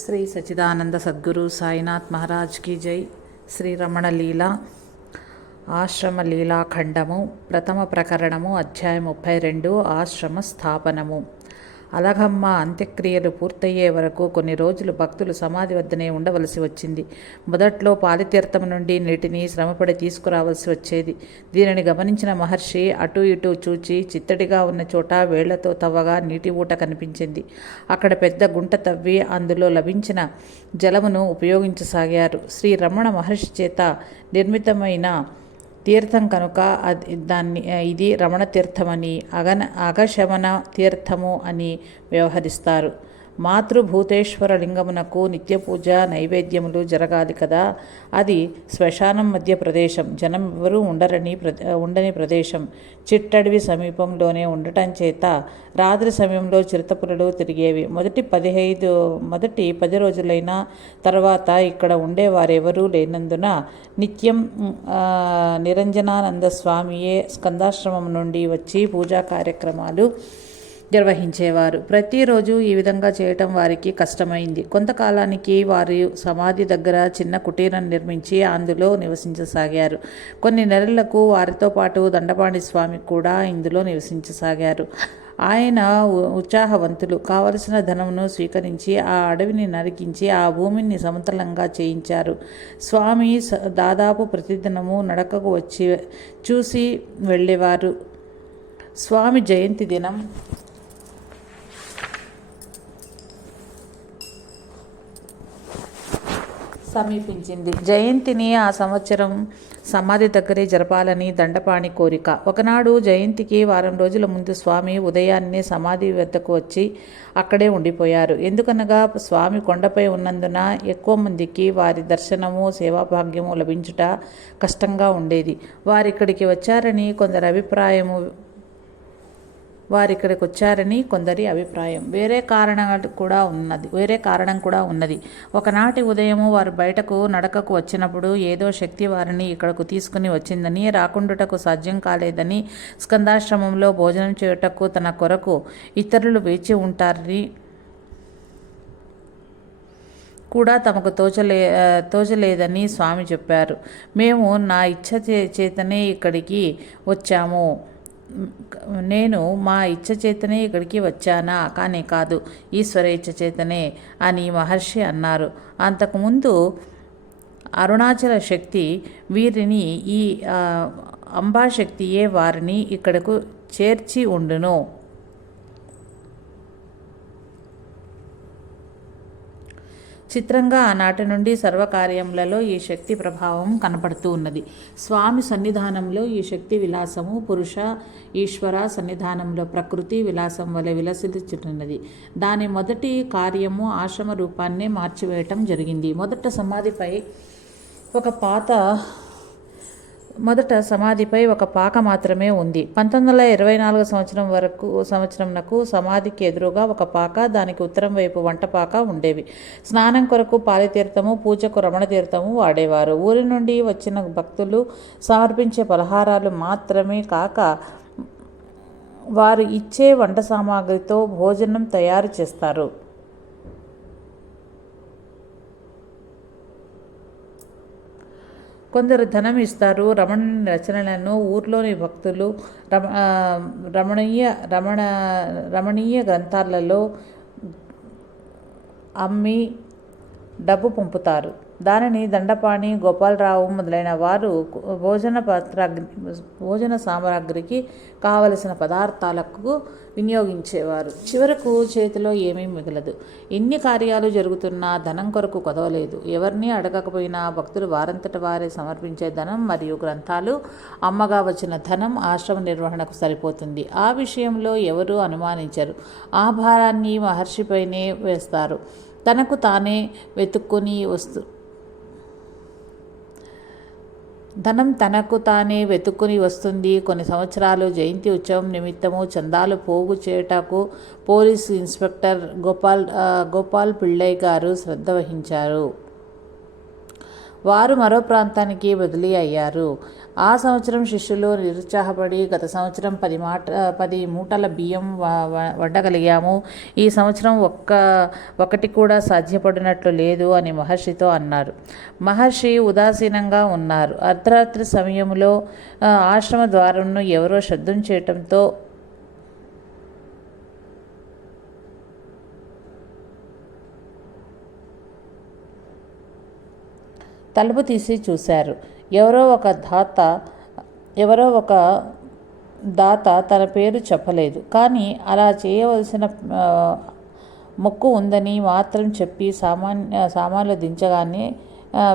శ్రీ సచిదానంద సద్గురు సాయినాథ్ మహారాజ్కి జై. శ్రీ రమణ లీల ఆశ్రమ లీలాఖండము ప్రథమ ప్రకరణము అధ్యాయం ముప్పై రెండు ఆశ్రమ స్థాపనము. అలఘమ్మ అంత్యక్రియలు పూర్తయ్యే వరకు కొన్ని రోజులు భక్తులు సమాధి వద్దనే ఉండవలసి వచ్చింది. మొదట్లో పాలితీర్థం నుండి నీటిని శ్రమపడి తీసుకురావలసి వచ్చేది. దీనిని గమనించిన మహర్షి అటు ఇటు చూచి చిత్తడిగా ఉన్న చోట వేళ్ళతో తవ్వగా నీటి ఊట కనిపించింది. అక్కడ పెద్ద గుంట తవ్వి అందులో లభించిన జలమును ఉపయోగించసాగారు. శ్రీ రమణ మహర్షి చేత నిర్మితమైన తీర్థం కనుక అది దాన్ని ఇది రమణ తీర్థమని అగన అగశమన తీర్థము అని వ్యవహరిస్తారు. మాతృభూతేశ్వర లింగమునకు నిత్య పూజ నైవేద్యములు జరగాలి కదా? అది శ్మశానం మధ్య ప్రదేశం. జనం ఎవరూ ఉండరని ప్ర ఉండని ప్రదేశం. చిట్టడివి సమీపంలోనే ఉండటం చేత రాత్రి సమయంలో చిరుతపులలు తిరిగేవి. మొదటి పదిహైదు మొదటి పది రోజులైన తర్వాత ఇక్కడ ఉండేవారెవరూ లేనందున నిత్యం నిరంజనానంద స్వామియే స్కందాశ్రమం నుండి వచ్చి పూజా కార్యక్రమాలు నిర్వహించేవారు. ప్రతిరోజు ఈ విధంగా చేయటం వారికి కష్టమైంది. కొంతకాలానికి వారు సమాధి దగ్గర చిన్న కుటీరం నిర్మించి అందులో నివసించసాగారు. కొన్ని నెలలకు వారితో పాటు దండపాణి స్వామి కూడా ఇందులో నివసించసాగారు. ఆయన ఉ- ఉత్సాహవంతులు. కావలసిన ధనమును స్వీకరించి ఆ అడవిని నరికించి ఆ భూమిని సమతలంగా చేయించారు. స్వామి దాదాపు ప్రతిదినము నడకకు వచ్చి చూసి వెళ్ళేవారు. స్వామి జయంతి దినం సమీపించింది. జయంతిని ఆ సంవత్సరం సమాధి దగ్గరే జరపాలని దండపాణి కోరిక. ఒకనాడు జయంతికి వారం రోజుల ముందు స్వామి ఉదయాన్నే సమాధి వద్దకు వచ్చి అక్కడే ఉండిపోయారు. ఎందుకనగా స్వామి కొండపై ఉన్నందున ఎక్కువ మందికి వారి దర్శనము సేవాభాగ్యము లభించుట కష్టంగా ఉండేది. వారిక్కడికి వచ్చారని కొందరు అభిప్రాయము వారిక్కడికి వచ్చారని కొందరి అభిప్రాయం. వేరే కారణం కూడా ఉన్నది. వేరే కారణం కూడా ఉన్నది. ఒకనాటి ఉదయము వారు బయటకు నడకకు వచ్చినప్పుడు ఏదో శక్తి వారిని ఇక్కడకు తీసుకుని వచ్చిందని రాకుండుటకు సాధ్యం కాలేదని స్కందాశ్రమంలో భోజనం చేయుటకు తన కొరకు ఇతరులు వేచి ఉంటారని కూడా తమకు తోచలే తోచలేదని స్వామి చెప్పారు. మేము నా ఇచ్చ చే- చేతనే ఇక్కడికి వచ్చాము. నేను మా ఇచ్చచేతనే ఇక్కడికి వచ్చానా? కానీ కాదు ఈశ్వర ఇచ్చచేతనే అని మహర్షి అన్నారు. అంతకుముందు అరుణాచల శక్తి వీరిని ఈ అంబాశక్తియే వారిని ఇక్కడకు చేర్చి ఉండును. చిత్రంగా ఆనాటి నుండి సర్వకార్యములలో ఈ శక్తి ప్రభావం కనపడుతూ ఉన్నది. స్వామి సన్నిధానంలో ఈ శక్తి విలాసము పురుష ఈశ్వర సన్నిధానంలో ప్రకృతి విలాసం వలె విలసిల్చుతున్నది దాని మొదటి కార్యము ఆశ్రమ రూపాన్నే మార్చివేయటం జరిగింది. మొదట సమాధిపై ఒక పాత మొదట సమాధిపై ఒక పాక మాత్రమే ఉంది. పంతొమ్మిది వందల ఇరవై నాలుగు సంవత్సరం వరకు సంవత్సరంనకు సమాధికి ఎదురుగా ఒక పాక దానికి ఉత్తరం వైపు వంట పాక ఉండేవి. స్నానం కొరకు పాలితీర్థము పూజకు రమణ తీర్థము వాడేవారు. ఊరి నుండి వచ్చిన భక్తులు సమర్పించే పలహారాలు మాత్రమే కాక వారు ఇచ్చే వంట సామాగ్రితో భోజనం తయారు చేస్తారు. కొందరు ధనం ఇస్తారు రమణ రచనలను ఊర్లోని భక్తులు రమ రమణీయ రమణ రమణీయ గ్రంథాలలో అమ్మి డబ్బు పంపుతారు. దానిని దండపాణి గోపాలరావు మొదలైన వారు భోజన పాత్ర భోజన సామాగ్రికి కావలసిన పదార్థాలకు వినియోగించేవారు. చివరకు చేతిలో ఏమీ మిగలదు. ఎన్ని కార్యాలు జరుగుతున్నా ధనం కొరకు కొదవలేదు. ఎవరిని అడగకపోయినా భక్తులు వారంతట వారే సమర్పించే ధనం మరియు గ్రంథాలు అమ్మగా వచ్చిన ధనం ఆశ్రమ నిర్వహణకు సరిపోతుంది. ఆ విషయంలో ఎవరూ అనుమానించరు. ఆ భారాన్ని మహర్షిపైనే వేస్తారు. తనకు తానే వెతుక్కొని వస్తు ధనం తనకు తానే వెతుక్కుని వస్తుంది. కొన్ని సంవత్సరాలు జయంతి ఉత్సవం నిమిత్తము చందాలు పోగు చేయుటకు పోలీస్ ఇన్స్పెక్టర్ గోపాల్ గోపాల్ పిళ్ళై గారు శ్రద్ధ వహించారు. వారు మరో ప్రాంతానికి బదిలీ అయ్యారు. ఆ సంవత్సరం శిష్యులు నిరుత్సాహపడి గత సంవత్సరం పది మాట పది మూటల బియ్యం వ- వండగలిగాము. ఈ సంవత్సరం ఒక్క ఒకటి కూడా సాధ్యపడినట్లు లేదు అని మహర్షితో అన్నారు. మహర్షి ఉదాసీనంగా ఉన్నారు. అర్ధరాత్రి సమయంలో ఆశ్రమ ద్వారంను ఎవరో శబ్దం చేయటంతో తలుపు తీసి చూశారు. ఎవరో ఒక దాత ఎవరో ఒక దాత తన పేరు చెప్పలేదు. కానీ అలా చేయవలసిన మొక్కు ఉందని మాత్రం చెప్పి సామాన్య సామాన్లు దించగానే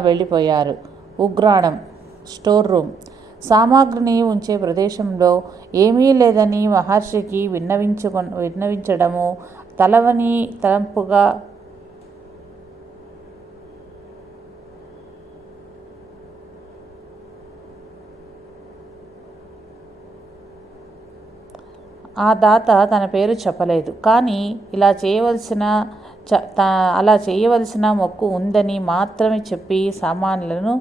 వెళ్ళిపోయారు. ఉగ్రాణం స్టోర్ రూమ్. సామాగ్రిని ఉంచే ప్రదేశంలో ఏమీ లేదని మహర్షికి విన్నవించుకు విన్నవించడము తలవని తలంపుగా ఆ దాత తన పేరు చెప్పలేదు. కానీ ఇలా చేయవలసిన చ త- అలా చేయవలసిన మొక్కు ఉందని మాత్రమే చెప్పి సామాన్లను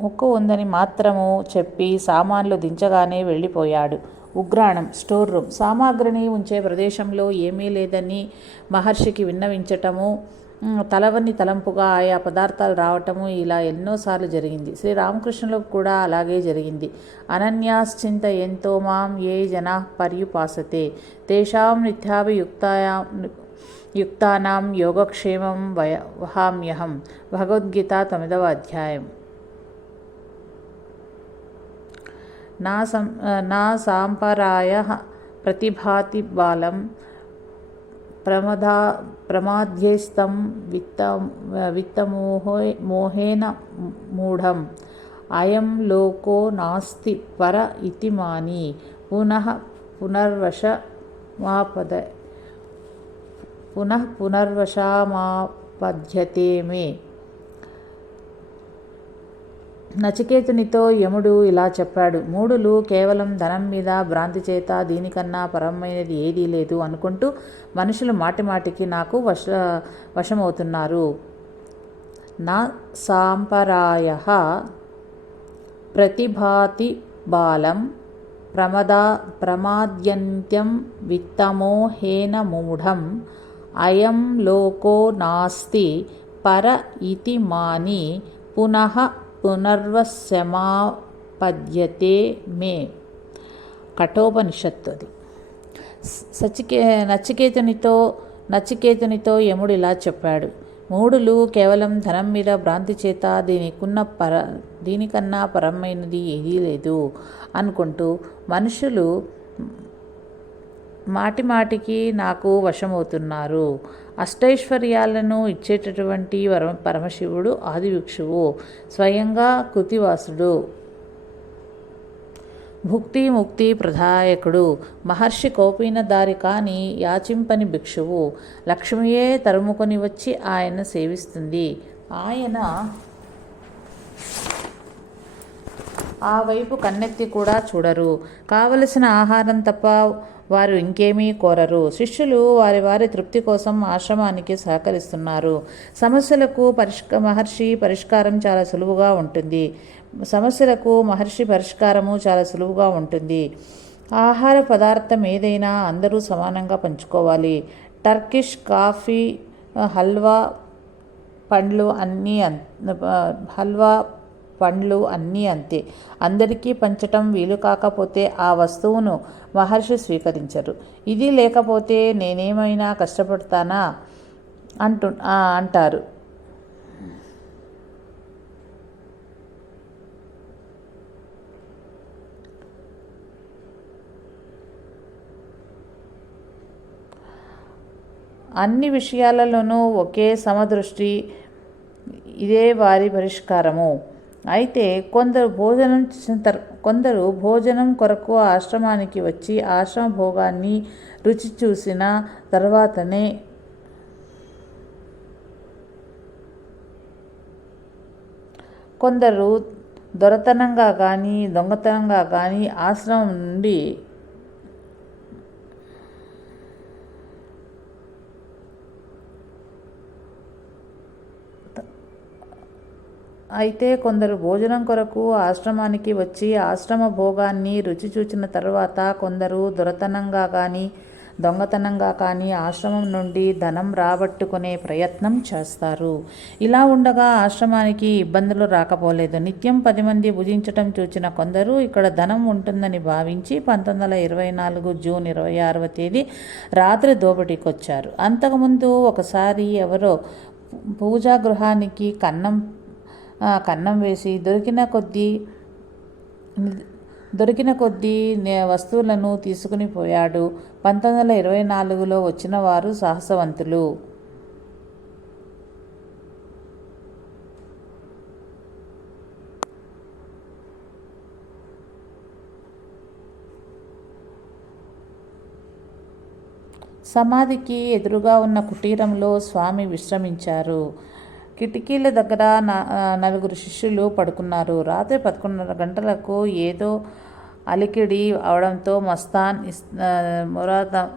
ముక్కు ఉందని మాత్రము చెప్పి సామాన్లు దించగానే వెళ్ళిపోయాడు. ఉగ్రాణం స్టోర్ రూమ్. సామాగ్రిని ఉంచే ప్రదేశంలో ఏమీ లేదని మహర్షికి విన్నవించటము తలవని తలంపుగా ఆయా పదార్థాలు రావటము ఇలా ఎన్నోసార్లు జరిగింది. శ్రీ రామకృష్ణులకు కూడా అలాగే జరిగింది. అనన్యాశ్చింత ఎంతో మాం ఏ జనా పర్యుపాసతే. తేషాం నిత్యాభియుక్తాయా యుక్తానాం యోగక్షేమం వయ వహామ్యహం. భగవద్గీత తొమ్మిదవ అధ్యాయం. నా సం నా సాంపరాయ ప్రతిభాతి బాలం ప్రమదా ప్రమాధ్యేస్తం విత్త విత్తమోహో మోహేన మూఢం. అయం లోకో నాస్తి పర ఇతి మాని. పునః పునర్వశ మాపద పునః పునర్వశామాపద్యతే మే. నచికేతునితో యముడు ఇలా చెప్పాడు మూడులు కేవలం ధనం మీద భ్రాంతి చేత దీనికన్నా పరమైనది ఏదీ లేదు అనుకుంటూ మనుషులు మాటిమాటికి నాకు వశ వశమవుతున్నారు. నా సాంపరాయ ప్రతిభాతి బాలం ప్రమదా ప్రమాద్యంత్యం విత్తమోహేన మూఢం అయం లోకో నాస్తి పర ఇతి మాని పునః పునర్వశమాపద్యతే మే. కఠోపనిషత్తు అది. సచికే నచికేతునితో నచికేతునితో యముడు ఇలా చెప్పాడు. మూడులు కేవలం ధనం మీద భ్రాంతి చేత దీనికున్న పర దీనికన్నా పరమైనది ఏదీ లేదు అనుకుంటూ మనుషులు మాటి మాటికి నాకు వశమవుతున్నారు. అష్టైశ్వర్యాలను ఇచ్చేటటువంటి వర పరమశివుడు ఆదివిక్షువు స్వయంగా కృతివాసుడు భుక్తి ముక్తి ప్రదాయకుడు మహర్షి కోపిన దారి కాని యాచింపని భిక్షువు లక్ష్మియే తరుముకొని వచ్చి ఆయన సేవిస్తుంది. ఆయన ఆ వైపు కన్నెత్తి కూడా చూడరు. కావలసిన ఆహారం తప్ప వారు ఇంకేమీ కోరరు. శిష్యులు వారి వారి తృప్తి కోసం ఆశ్రమానికి సహకరిస్తున్నారు. సమస్యలకు పరిష్క మహర్షి పరిష్కారం చాలా సులువుగా ఉంటుంది. సమస్యలకు మహర్షి పరిష్కారము చాలా సులువుగా ఉంటుంది. ఆహార పదార్థం ఏదైనా అందరూ సమానంగా పంచుకోవాలి. టర్కిష్ కాఫీ హల్వా పండ్లు అన్నీ హల్వా పండ్లు అన్నీ అంతే. అందరికీ పంచటం వీలు కాకపోతే ఆ వస్తువును మహర్షి స్వీకరించరు. ఇది లేకపోతే నేనేమైనా కష్టపడతానా? అంటు అంటారు. అన్ని విషయాలలోనూ ఒకే సమదృష్టి ఇదే వారి పరిష్కారము. అయితే కొందరు భోజనం చేసిన కొందరు భోజనం కొరకు ఆశ్రమానికి వచ్చి ఆశ్రమ భోగాన్ని రుచి చూసిన తర్వాతనే కొందరు దొరతనంగా కానీ దొంగతనంగా కానీ ఆశ్రమం నుండి అయితే కొందరు భోజనం కొరకు ఆశ్రమానికి వచ్చి ఆశ్రమ భోగాన్ని రుచి చూచిన తర్వాత కొందరు దొరతనంగా కానీ దొంగతనంగా కానీ ఆశ్రమం నుండి ధనం రాబట్టుకునే ప్రయత్నం చేస్తారు. ఇలా ఉండగా ఆశ్రమానికి ఇబ్బందులు రాకపోలేదు. నిత్యం పది మంది భుజించటం చూచిన కొందరు ఇక్కడ ధనం ఉంటుందని భావించి పంతొమ్మిది వందల ఇరవై నాలుగు జూన్ ఇరవై ఆరవ తేదీ రాత్రి దోపిడీకి అంతకుముందు ఒకసారి ఎవరో పూజా గృహానికి కన్నం కన్నం వేసి దొరికిన కొద్దీ దొరికిన కొద్దీ వస్తువులను తీసుకుని పోయాడు. పంతొమ్మిది వందల ఇరవై నాలుగులో వచ్చిన వారు సాహసవంతులు. సమాధికి ఎదురుగా ఉన్న కుటీరంలో స్వామి విశ్రమించారు. కిటికీల దగ్గర నా- నలుగురు శిష్యులు పడుకున్నారు. రాత్రి పదకొండున్నర గంటలకు ఏదో అలికిడి అవడంతో మస్తాన్ ఇస్- మురాద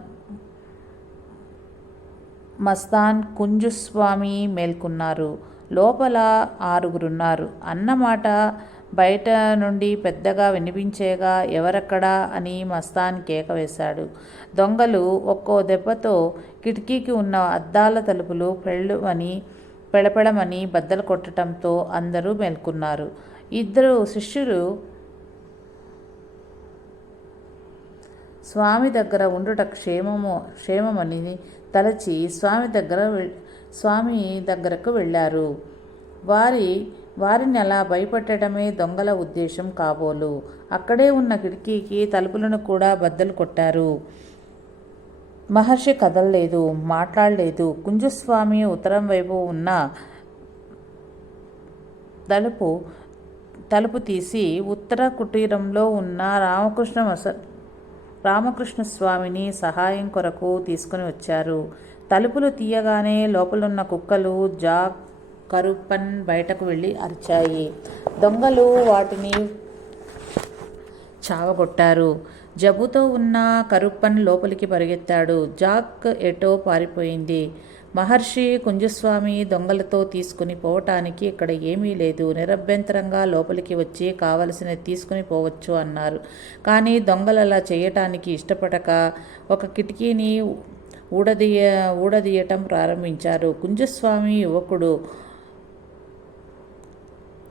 మస్తాన్ కుంజుస్వామి మేల్కొన్నారు. లోపల ఆరుగురున్నారు. అన్నమాట బయట నుండి పెద్దగా వినిపించేగా ఎవరక్కడా అని మస్తాన్ కేక వేశాడు. దొంగలు ఒక్కో దెబ్బతో కిటికీకి ఉన్న అద్దాల తలుపులు పెళ్ళుమని పెడపెడమని బద్దలు కొట్టడంతో అందరూ మేల్కొన్నారు. ఇద్దరు శిష్యులు స్వామి దగ్గర ఉండుట క్షేమము క్షేమమని తలచి స్వామి దగ్గర స్వామి దగ్గరకు వెళ్ళారు. వారి వారిని అలా భయపెట్టడమే దొంగల ఉద్దేశం కాబోలు. అక్కడే ఉన్న కిటికీకి తలుపులను కూడా బద్దలు కొట్టారు. మహర్షి కదలలేదు మాట్లాడలేదు. కుంజస్వామి ఉత్తరం వైపు ఉన్న తలుపు తలుపు తీసి ఉత్తర కుటీరంలో ఉన్న రామకృష్ణ రామకృష్ణ స్వామిని సహాయం కొరకు తీసుకుని వచ్చారు. తలుపులు తీయగానే లోపలున్న కుక్కలు జా కరుపన్ బయటకు వెళ్ళి అరిచాయి. దొంగలు వాటిని చావగొట్టారు. జబ్బుతో ఉన్న కరుప్పన్ లోపలికి పరిగెత్తాడు. జాక్ ఎటో పారిపోయింది. మహర్షి కుంజస్వామి దొంగలతో తీసుకుని పోవటానికి ఇక్కడ ఏమీ లేదు. నిరభ్యంతరంగా లోపలికి వచ్చి కావలసిన తీసుకుని పోవచ్చు అన్నారు. కానీ దొంగలు అలా చేయటానికి ఇష్టపడక ఒక కిటికీని ఊడదీయ ఊడదీయటం ప్రారంభించారు. కుంజస్వామి యువకుడు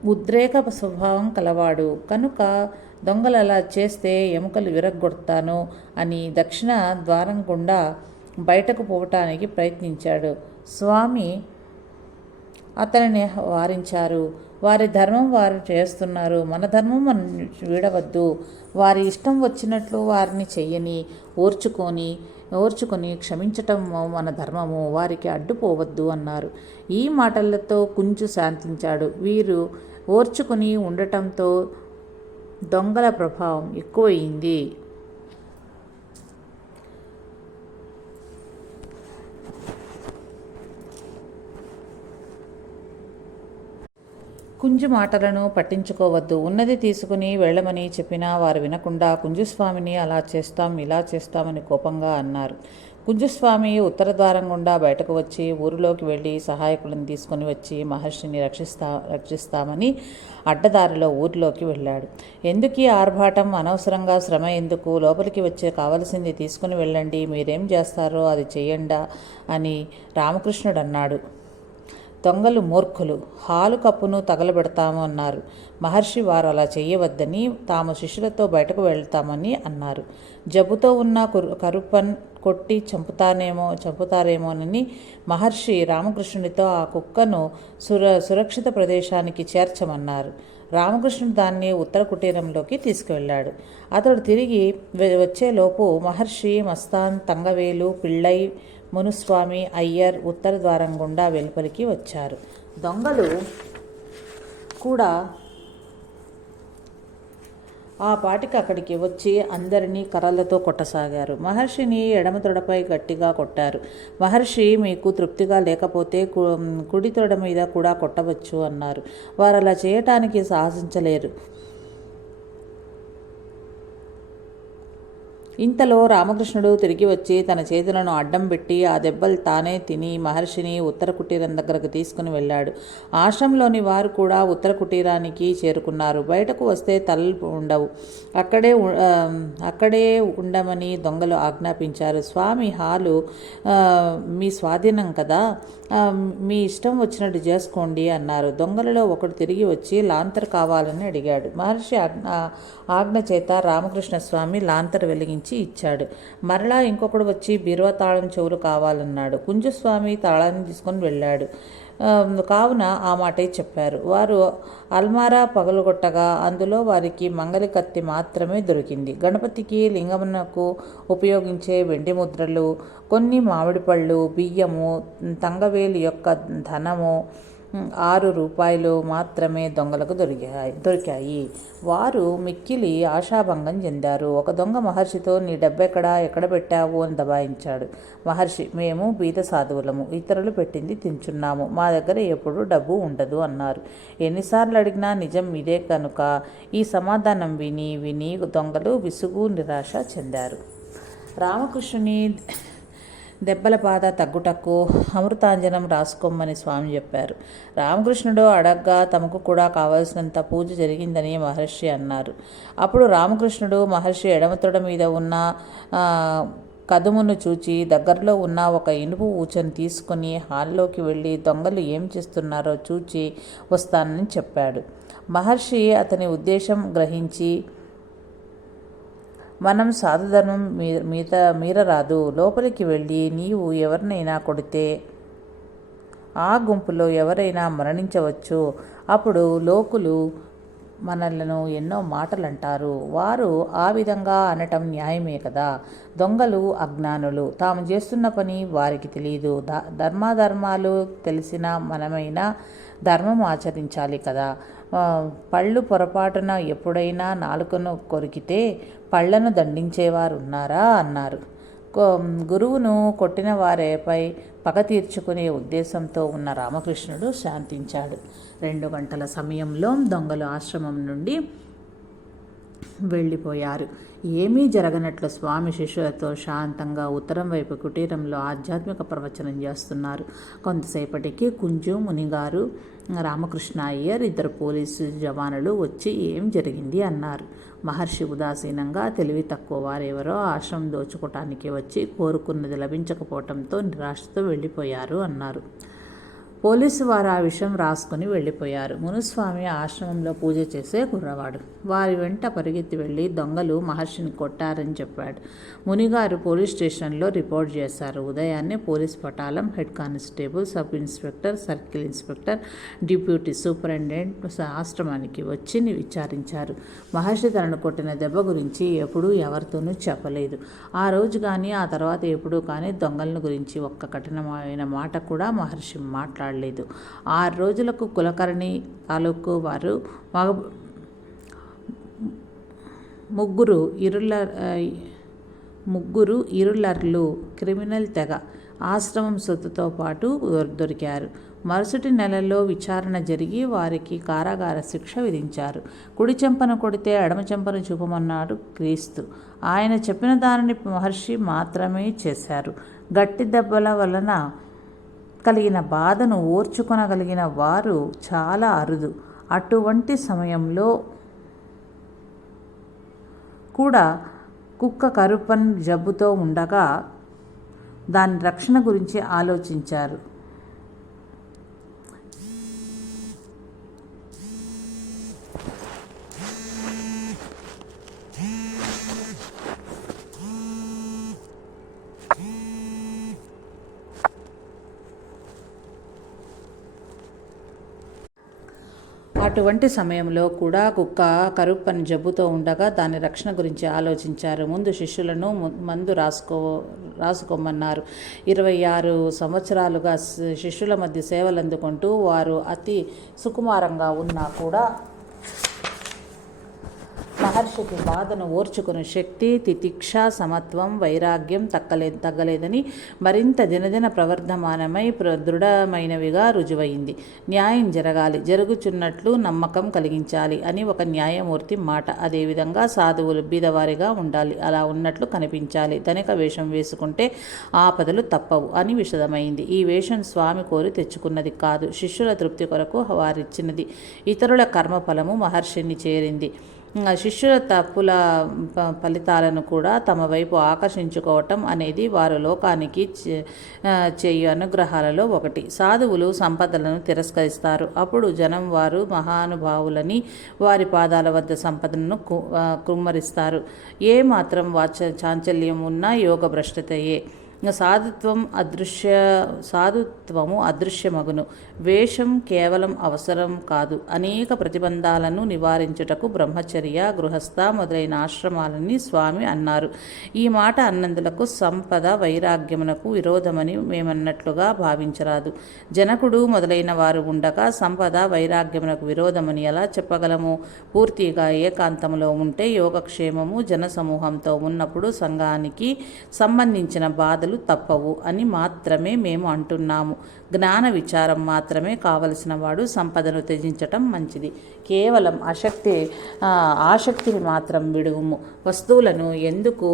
ఉద్రేక స్వభావం కలవాడు. కనుక దొంగలు అలా చేస్తే ఎముకలు విరగ్గొడతాను అని దక్షిణ ద్వారం గుండా బయటకు పోవటానికి ప్రయత్నించాడు. స్వామి అతనిని వారించారు. వారి ధర్మం వారు చేస్తున్నారు. మన ధర్మం మనం వీడవద్దు. వారి ఇష్టం వచ్చినట్లు వారిని చెయ్యని ఓర్చుకొని ఓర్చుకొని క్షమించటం మన ధర్మము వారికి అడ్డుపోవద్దు అన్నారు. ఈ మాటలతో కుంచు శాంతించాడు. వీరు ఓర్చుకుని ఉండటంతో దొంగల ప్రభావం ఎక్కువయింది. కుంజు మాటలను పట్టించుకోవద్దు. ఉన్నది తీసుకుని వెళ్ళమని చెప్పినా వారు వినకుండా కుంజుస్వామిని అలా చేస్తాం ఇలా చేస్తామని కోపంగా అన్నారు. కుంజుస్వామి ఉత్తర ద్వారం గుండా బయటకు వచ్చి ఊరిలోకి వెళ్ళి సహాయకులను తీసుకుని వచ్చి మహర్షిని రక్షిస్తా రక్షిస్తామని అడ్డదారిలో ఊరిలోకి వెళ్ళాడు. ఎందుకీ ఆర్భాటం? అనవసరంగా శ్రమ ఎందుకు? లోపలికి వచ్చే కావలసింది తీసుకుని వెళ్ళండి. మీరేం చేస్తారో అది చేయండా అని రామకృష్ణుడు అన్నాడు. దొంగలు మూర్ఖులు. హాలు కప్పును తగలబెడతాము అన్నారు. మహర్షి వారు అలా చేయవద్దని తాము శిష్యులతో బయటకు వెళ్తామని అన్నారు. జబ్బుతో ఉన్న కురు కరుప్పన్ కొట్టి చంపుతానేమో చంపుతారేమోనని మహర్షి రామకృష్ణునితో ఆ కుక్కను సుర సురక్షిత ప్రదేశానికి చేర్చమన్నారు. రామకృష్ణుడు దాన్ని ఉత్తర కుటీరంలోకి తీసుకువెళ్ళాడు అతడు తిరిగి వచ్చేలోపు మహర్షి మస్తాన్ తంగవేలు పిళ్ళై మునుస్వామి అయ్యర్ ఉత్తర ద్వారం గుండా వెలుపలికి వచ్చారు. దొంగలు కూడా ఆ పాటికి అక్కడికి వచ్చి అందరినీ కర్రలతో కొట్టసాగారు. మహర్షిని ఎడమ తొడపై గట్టిగా కొట్టారు. మహర్షి మీకు తృప్తిగా లేకపోతే కు- కుడి తొడ మీద కూడా కొట్టవచ్చు అన్నారు. వారు అలా చేయటానికి సాహసించలేరు. ఇంతలో రామకృష్ణుడు తిరిగి వచ్చి తన చేతులను అడ్డం పెట్టి ఆ దెబ్బలు తానే తిని మహర్షిని ఉత్తర కుటీరం దగ్గరకు తీసుకుని వెళ్ళాడు. ఆశ్రమంలోని వారు కూడా ఉత్తర కుటీరానికి చేరుకున్నారు. బయటకు వస్తే తలలు ఉండవు. అక్కడే అక్కడే ఉండమని దొంగలు ఆజ్ఞాపించారు. స్వామి హాలు మీ స్వాధీనం కదా. మీ ఇష్టం వచ్చినట్టు చేసుకోండి అన్నారు. దొంగలలో ఒకడు తిరిగి వచ్చి లాంతర్ కావాలని అడిగాడు. మహర్షి ఆజ్ఞ చేత రామకృష్ణ స్వామి లాంతర్ వెలిగించి ఇచ్చాడు. మరలా ఇంకొకడు వచ్చి బీరువా తాళం చెవులు కావాలన్నాడు. కుంజస్వామి తాళాన్ని తీసుకొని వెళ్ళాడు. కావున ఆ మాటే చెప్పారు. వారు అల్మారా పగలగొట్టగా అందులో వారికి మంగలి కత్తి మాత్రమే దొరికింది. గణపతికి లింగమునకు ఉపయోగించే వెండి ముద్రలు కొన్ని మామిడి పళ్ళు బియ్యము తంగవేలు యొక్క ధనము ఆరు రూపాయలు మాత్రమే దొంగలకు దొరికాయి దొరికాయి. వారు మిక్కిలి ఆశాభంగం చెందారు. ఒక దొంగ మహర్షితో నీ డబ్బెక్కడా ఎక్కడ పెట్టావు? అని దబాయించాడు. మహర్షి మేము బీద సాధువులము. ఇతరులు పెట్టింది తించున్నాము. మా దగ్గర ఎప్పుడు డబ్బు ఉండదు అన్నారు. ఎన్నిసార్లు అడిగినా నిజం ఇదే కనుక ఈ సమాధానం విని విని దొంగలు విసుగు నిరాశ చెందారు. రామకృష్ణుని దెబ్బల బాధ తగ్గుటకు అమృతాంజనం రాసుకోమని స్వామి చెప్పారు. రామకృష్ణుడు అడగ్గా తమకు కూడా కావలసినంత పూజ జరిగిందని మహర్షి అన్నారు. అప్పుడు రామకృష్ణుడు మహర్షి ఎడమతొడ మీద ఉన్న కదుమును చూచి దగ్గరలో ఉన్న ఒక ఇనుపు ఊచను తీసుకుని హాల్లోకి వెళ్ళి దొంగలు ఏం చేస్తున్నారో చూచి వస్తానని చెప్పాడు. మహర్షి అతని ఉద్దేశం గ్రహించి మనం సాధుధర్మం మీ మీత మీరరాదు. లోపలికి వెళ్ళి నీవు ఎవరినైనా కొడితే ఆ గుంపులో ఎవరైనా మరణించవచ్చు. అప్పుడు లోకులు మనలను ఎన్నో మాటలు అంటారు వారు ఆ విధంగా అనటం న్యాయమే కదా? దొంగలు అజ్ఞానులు. తాము చేస్తున్న పని వారికి తెలియదు ధ ధర్మాధర్మాలు తెలిసిన మనమైనా ధర్మం ఆచరించాలి కదా. పళ్ళు పొరపాటున ఎప్పుడైనా నాలుకను కొరికితే పళ్ళను దండించేవారు ఉన్నారా? అన్నారు. కో- గురువును కొట్టిన వారిపై పగ తీర్చుకునే ఉద్దేశంతో ఉన్న రామకృష్ణుడు శాంతించాడు. రెండు గంటల సమయంలో దొంగలు ఆశ్రమం నుండి వెళ్ళిపోయారు. ఏమీ జరగనట్లు స్వామి శిష్యులతో శాంతంగా ఉత్తరం వైపు కుటీరంలో ఆధ్యాత్మిక ప్రవచనం చేస్తున్నారు. కొంతసేపటికి కుంజు మునిగారు. రామకృష్ణ అయ్యర్ ఇద్దరు పోలీసు జవానులు వచ్చి ఏం జరిగింది అన్నారు. మహర్షి ఉదాసీనంగా తెలివి తక్కువ వారెవరో ఆశ్రమం దోచుకోవటానికి వచ్చి కోరుకున్నది లభించకపోవటంతో నిరాశతో వెళ్ళిపోయారు అన్నారు. పోలీసు వారు ఆ విషయం రాసుకుని వెళ్ళిపోయారు. మునుస్వామి ఆశ్రమంలో పూజ చేసే కుర్రవాడు. వారి వెంట పరిగెత్తి వెళ్ళి దొంగలు మహర్షిని కొట్టారని చెప్పాడు. మునిగారు పోలీస్ స్టేషన్లో రిపోర్ట్ చేశారు. ఉదయాన్నే police పటాలం head constable sub inspector circle inspector deputy superintendent ఆశ్రమానికి వచ్చి విచారించారు. మహర్షి తనను కొట్టిన దెబ్బ గురించి ఎప్పుడూ ఎవరితోనూ చెప్పలేదు. ఆ రోజు కానీ ఆ తర్వాత ఎప్పుడూ కానీ దొంగలను గురించి ఒక్క కఠినమైన మాట కూడా మహర్షి మాట్లాడలేదు. ఆరు రోజులకు కులకర్ణి తాలూకు వారు మగ ముగ్గురు ఇరుల ముగ్గురు ఇరులర్లు క్రిమినల్ తెగ ఆశ్రమం సొత్తుతో పాటు దొ- దొరికారు. మరుసటి నెలలో విచారణ జరిగి వారికి కారాగార శిక్ష విధించారు. కుడి చెంపను కొడితే ఎడమ చెంపను చూపమన్నాడు క్రీస్తు. ఆయన చెప్పిన దానిని మహర్షి మాత్రమే చేశారు. గట్టి దెబ్బల వలన కలిగిన బాధను ఓర్చుకొనగలిగిన వారు చాలా అరుదు. అటువంటి సమయంలో కూడా కుక్క కరుపన్ జబ్బుతో ఉండగా దాని రక్షణ గురించి ఆలోచించారు. అటువంటి సమయంలో కూడా కుక్క కరుప్పని జబ్బుతో ఉండగా దాని రక్షణ గురించి ఆలోచించారు. ముందు శిష్యులను మందు రాసుకో రాసుకోమన్నారు. ఇరవై ఆరు సంవత్సరాలుగా శిష్యుల మధ్య సేవలు అందుకుంటూ వారు అతి సుకుమారంగా ఉన్నా కూడా మహర్షికి బాధను ఓర్చుకునే శక్తి తితిక్ష సమత్వం వైరాగ్యం తక్కలే తగ్గలేదని మరింత దినదిన ప్రవర్ధమానమై ప్ర దృఢమైనవిగా రుజువైంది. న్యాయం జరగాలి. జరుగుచున్నట్లు నమ్మకం కలిగించాలి అని ఒక న్యాయమూర్తి మాట. అదేవిధంగా సాధువులు బీదవారిగా ఉండాలి. అలా ఉన్నట్లు కనిపించాలి. ధనిక వేషం వేసుకుంటే ఆపదలు తప్పవు అని విషదమైంది. ఈ వేషం స్వామి కోరి తెచ్చుకున్నది కాదు. శిష్యుల తృప్తి కొరకు వారిచ్చినది. ఇతరుల కర్మఫలము మహర్షిని చేరింది. శిష్యుల తప్పుల ఫలితాలను కూడా తమ వైపు ఆకర్షించుకోవటం అనేది వారు లోకానికి చేయు అనుగ్రహాలలో ఒకటి. సాధువులు సంపదలను తిరస్కరిస్తారు. అప్పుడు జనం వారు మహానుభావులని వారి పాదాల వద్ద సంపదలను కు- కుమ్మరిస్తారు. ఏ మాత్రం వాచ చాంచల్యం ఉన్నా యోగ భ్రష్టతయే. సాధుత్వం అదృశ్య సాధుత్వము అదృశ్యమగును. వేషం కేవలం అవసరం కాదు. అనేక ప్రతిబంధాలను నివారించుటకు బ్రహ్మచర్య గృహస్థ మొదలైన ఆశ్రమాలని స్వామి అన్నారు. ఈ మాట అన్నందులకు సంపద వైరాగ్యమునకు విరోధమని మేమన్నట్లుగా భావించరాదు. జనకుడు మొదలైన వారు ఉండగా సంపద వైరాగ్యమునకు విరోధమని ఎలా చెప్పగలము? పూర్తిగా ఏకాంతంలో ఉంటే యోగక్షేమము జనసమూహంతో ఉన్నప్పుడు సంఘానికి సంబంధించిన బాధ బాధలు తప్పవు అని మాత్రమే మేము అంటున్నాము. జ్ఞాన విచారం మాత్రమే కావలసిన వాడు సంపదను త్యజించటం మంచిది. కేవలం ఆశక్తి ఆసక్తిని మాత్రం విడువుము. వస్తువులను ఎందుకు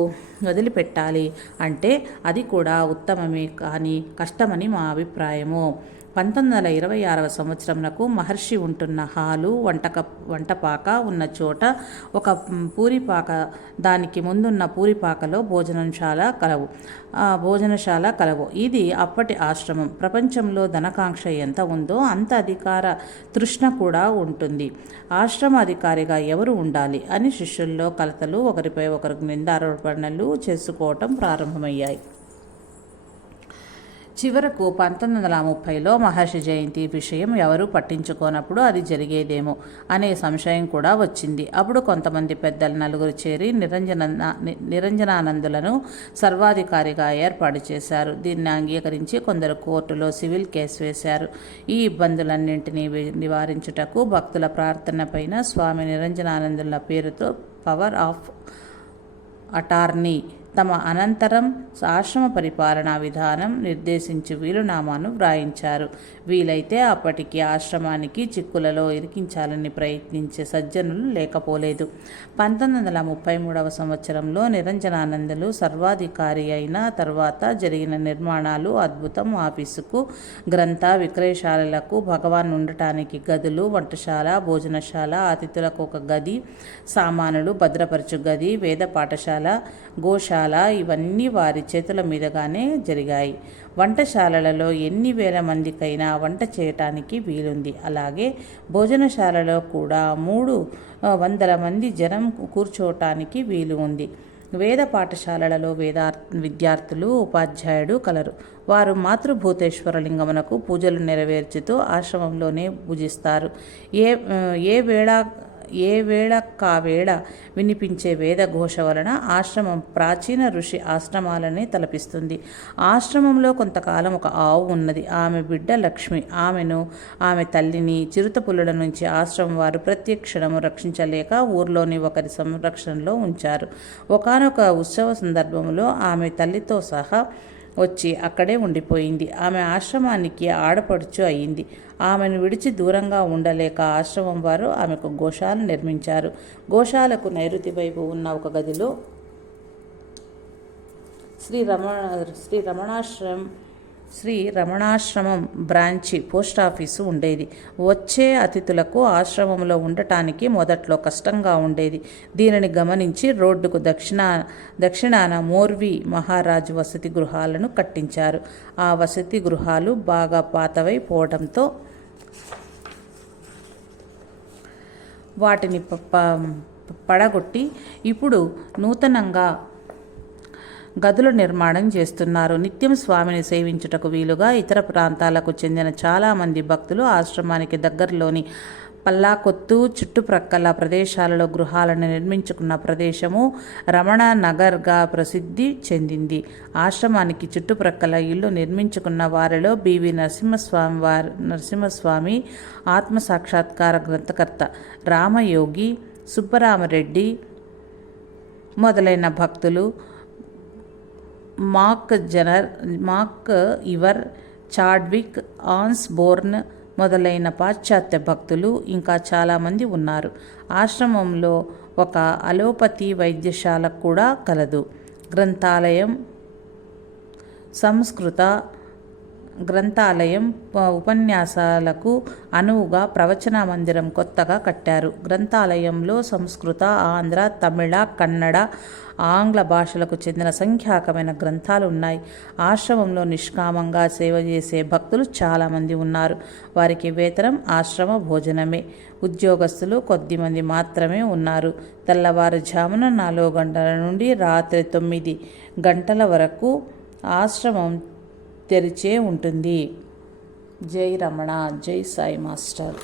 వదిలిపెట్టాలి? అంటే అది కూడా ఉత్తమమే కానీ కష్టమని మా అభిప్రాయము. పంతొమ్మిది వందల ఇరవై ఆరవ సంవత్సరంకు మహర్షి ఉంటున్న హాలు వంటక వంటపాక ఉన్న చోట ఒక పూరిపాక దానికి ముందున్న పూరిపాకలో భోజనశాల కలవు. భోజనశాల కలవు. ఇది అప్పటి ఆశ్రమం. ప్రపంచంలో ధనకాంక్ష ఎంత ఉందో అంత అధికార తృష్ణ కూడా ఉంటుంది. ఆశ్రమ అధికారిగా ఎవరు ఉండాలి అని శిష్యుల్లో కలతలు ఒకరిపై ఒకరు నిందారోపణలు చేసుకోవటం ప్రారంభమయ్యాయి. చివరకు పంతొమ్మిది వందల ముప్పైలో మహర్షి జయంతి విషయం ఎవరూ పట్టించుకోనప్పుడు అది జరిగేదేమో అనే సంశయం కూడా వచ్చింది. అప్పుడు కొంతమంది పెద్దలు నలుగురు చేరి నిరంజన నిరంజనానందులను సర్వాధికారిగా ఏర్పాటు చేశారు. దీన్ని అంగీకరించి కొందరు కోర్టులో సివిల్ కేసు వేశారు. ఈ ఇబ్బందులన్నింటినీ వి- నివారించుటకు భక్తుల ప్రార్థనపైన స్వామి నిరంజనానందుల పేరుతో పవర్ ఆఫ్ అటార్నీ తమ అనంతరం ఆశ్రమ పరిపాలనా విధానం నిర్దేశించి వీలునామాను వ్రాయించారు. వీలైతే అప్పటికి ఆశ్రమానికి చిక్కులలో ఇరికించాలని ప్రయత్నించే సజ్జనులు లేకపోలేదు. పంతొమ్మిది వందల ముప్పై మూడవ సంవత్సరంలో నిరంజనానందులు సర్వాధికారి అయిన తర్వాత జరిగిన నిర్మాణాలు అద్భుతం. ఆఫీసుకు గ్రంథ విక్రయశాలలకు భగవాన్ ఉండటానికి గదులు వంటశాల భోజనశాల అతిథులకు ఒక గది సామానులు భద్రపరచు గది వేద పాఠశాల గోశాల ఇవన్నీ వారి చేతుల మీదుగానే జరిగాయి. వంటశాలలలో ఎన్ని వేల మందికైనా వంట చేయటానికి వీలుంది. అలాగే భోజనశాలలో కూడా మూడు వందల మంది జనం కూర్చోవటానికి వీలు ఉంది. వేద పాఠశాలలలో వేదార్ విద్యార్థులు ఉపాధ్యాయుడు కలరు. వారు మాతృభూతేశ్వర లింగమునకు పూజలు నెరవేర్చుతూ ఆశ్రమంలోనే పూజిస్తారు. ఏ ఏ వేళ ఏ వేళ కావేళ వినిపించే వేద ఘోష వలన ఆశ్రమం ప్రాచీన ఋషి ఆశ్రమాలనే తలపిస్తుంది. ఆశ్రమంలో కొంతకాలం ఒక ఆవు ఉన్నది. ఆమె బిడ్డ లక్ష్మి. ఆమెను ఆమె తల్లిని చిరుతపులుల నుంచి ఆశ్రమం వారు ప్రత్యక్షణము రక్షించలేక ఊర్లోని ఒకరి సంరక్షణలో ఉంచారు. ఒకానొక ఉత్సవ సందర్భంలో ఆమె తల్లితో సహా వచ్చి అక్కడే ఉండిపోయింది. ఆమె ఆశ్రమానికి ఆడపడుచు అయింది. ఆమెను విడిచి దూరంగా ఉండలేక ఆశ్రమం వారు ఆమెకు గోశాల నిర్మించారు. గోశాలకు నైరుతి వైపు ఉన్న ఒక గదిలో Shri Ramana Shri Ramanasramam Shri Ramanasramam branch post office ఉండేది. వచ్చే అతిథులకు ఆశ్రమంలో ఉండటానికి మొదట్లో కష్టంగా ఉండేది. దీనిని గమనించి రోడ్డుకు దక్షిణ దక్షిణాన మోర్వి మహారాజు వసతి గృహాలను కట్టించారు. ఆ వసతి గృహాలు బాగా పాతవై పోవడంతో వాటిని ప- ప- పడగొట్టి ఇప్పుడు నూతనంగా గదుల నిర్మాణం చేస్తున్నారు. నిత్యం స్వామిని సేవించుటకు వీలుగా ఇతర ప్రాంతాలకు చెందిన చాలామంది భక్తులు ఆశ్రమానికి దగ్గరలోని పల్లాకొత్తు చుట్టుప్రక్కల ప్రదేశాలలో గృహాలను నిర్మించుకున్న ప్రదేశము రమణ నగర్గా ప్రసిద్ధి చెందింది. ఆశ్రమానికి చుట్టుప్రక్కల ఇల్లు నిర్మించుకున్న వారిలో బివి నరసింహస్వామి వారి నరసింహస్వామి ఆత్మ సాక్షాత్కార గ్రంథకర్త రామయోగి సుబ్బరామరెడ్డి మొదలైన భక్తులు మాక్ జనర్ మాక్ ఇవర్ చాడ్విక్ ఆన్స్బోర్న్ మొదలైన పాశ్చాత్య భక్తులు ఇంకా చాలామంది ఉన్నారు ఆశ్రమంలో ఒక అలోపతి వైద్యశాల కూడా కలదు గ్రంథాలయం సంస్కృత గ్రంథాలయం ఉపన్యాసాలకు అనువుగా ప్రవచన మందిరం కొత్తగా కట్టారు. గ్రంథాలయంలో సంస్కృత ఆంధ్ర తమిళ కన్నడ ఆంగ్ల భాషలకు చెందిన సంఖ్యాకమైన గ్రంథాలు ఉన్నాయి. ఆశ్రమంలో నిష్కామంగా సేవ చేసే భక్తులు చాలామంది ఉన్నారు. వారికి వేతనం ఆశ్రమ భోజనమే. ఉద్యోగస్తులు కొద్దిమంది మాత్రమే ఉన్నారు. తెల్లవారుజామున నాలుగు గంటల నుండి రాత్రి తొమ్మిది గంటల వరకు ఆశ్రమం తెరిచే ఉంటుంది. జై రమణ జై సాయి మాస్టర్.